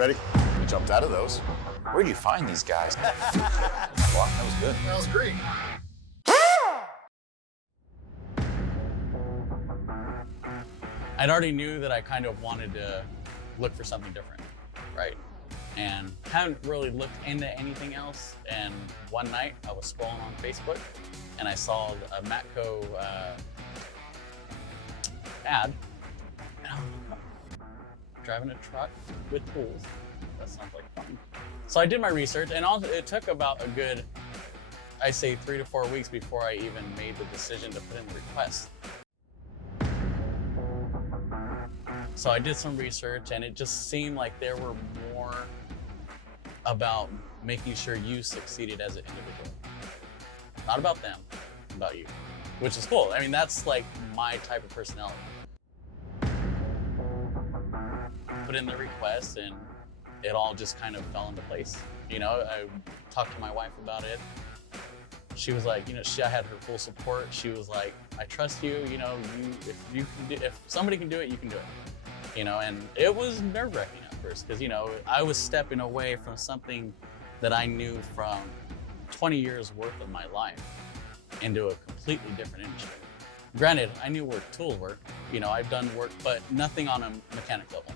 Ready? We jumped out of those. Where'd you find these guys? Wow, that was good. That was great. I'd already knew that I kind of wanted to look for something different, right? And hadn't really looked into anything else. And one night I was scrolling on Facebook and I saw a Matco ad. And I was like, oh, driving a truck with tools. That sounds like fun. So I did my research, and it took about a good, I say 3 to 4 weeks before I even made the decision to put in the request. So I did some research, and it just seemed like there were more about making sure you succeeded as an individual. Not about them, about you, which is cool. I mean, that's like my type of personality. Put in the request, and it all just kind of fell into place. You know, I talked to my wife about it. She was like, you know, I had her full support. She was like, I trust you. You know, if somebody can do it, you can do it. You know, and it was nerve-wracking at first because, you know, I was stepping away from something that I knew from 20 years worth of my life into a completely different industry. Granted, I knew where tools were. You know, I've done work, but nothing on a mechanic level.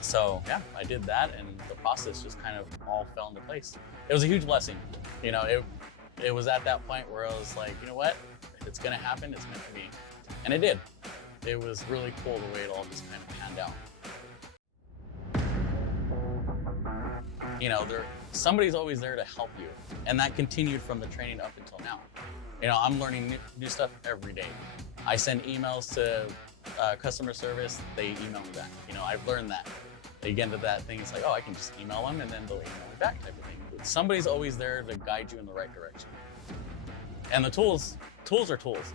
So yeah, I did that, and the process just kind of all fell into place. It was a huge blessing. You know, it was at that point where I was like, you know what, if it's gonna happen, it's meant to be. And it did. It was really cool the way it all just kind of panned out. You know, somebody's always there to help you. And that continued from the training up until now. You know, I'm learning new stuff every day. I send emails to customer service, they email me back. You know, I've learned that. They get into that thing, it's like, oh, I can just email them and then they'll email me back type of thing. But somebody's always there to guide you in the right direction. And the tools are tools.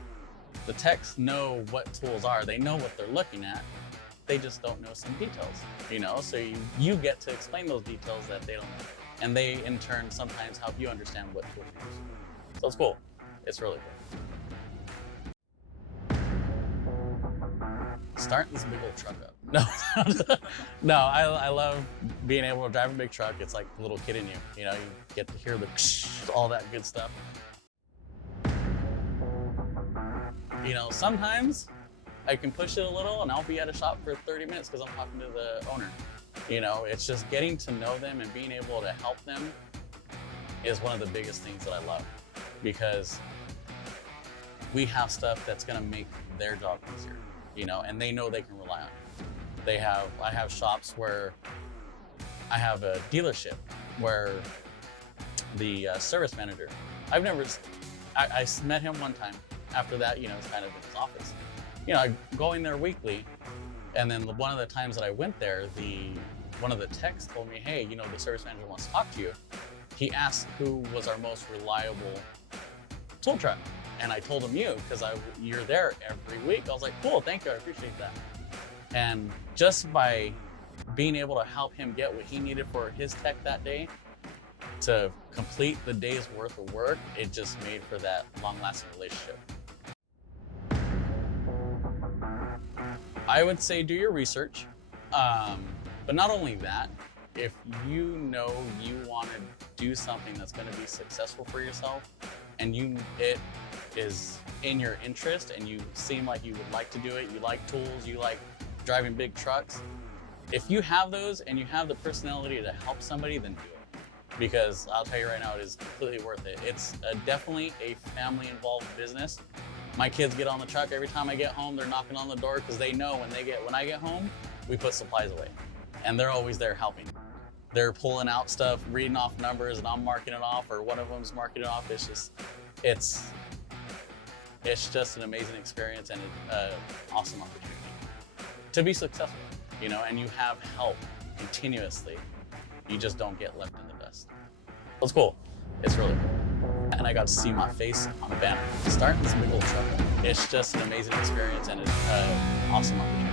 The techs know what tools are. They know what they're looking at. They just don't know some details, you know? So you get to explain those details that they don't know. And they, in turn, sometimes help you understand what tools to use. So it's cool. It's really cool. Starting this big old truck up. No, I love being able to drive a big truck. It's like the little kid in you. You know, you get to hear the all that good stuff. You know, sometimes I can push it a little and I'll be at a shop for 30 minutes because I'm talking to the owner. You know, it's just getting to know them and being able to help them is one of the biggest things that I love, because we have stuff that's gonna make their job easier, you know, and they know they can rely on it. I have shops where I have a dealership where the service manager, I met him one time. After that, you know, it's kind of in his office. You know, I'm going there weekly, and then one of the times that I went there, one of the techs told me, hey, you know, the service manager wants to talk to you. He asked who was our most reliable tool truck. And I told him you, because you're there every week. I was like, cool, thank you, I appreciate that. And just by being able to help him get what he needed for his tech that day to complete the day's worth of work, it just made for that long-lasting relationship. I would say do your research, but not only that, if you know you want to do something that's going to be successful for yourself, and it is in your interest, and you seem like you would like to do it, you like tools, you like driving big trucks, if you have those and you have the personality to help somebody, then do it. Because I'll tell you right now, it is completely worth it. It's definitely a family-involved business. My kids get on the truck every time I get home. They're knocking on the door because they know when I get home, we put supplies away, and they're always there helping. They're pulling out stuff, reading off numbers, and I'm marking it off, or one of them's marking it off. It's just an amazing experience and an awesome opportunity to be successful. You know, and you have help continuously. You just don't get left in the dust. It's cool. It's really cool. And I got to see my face on a banner starting this big old truck. It's just an amazing experience and an awesome opportunity.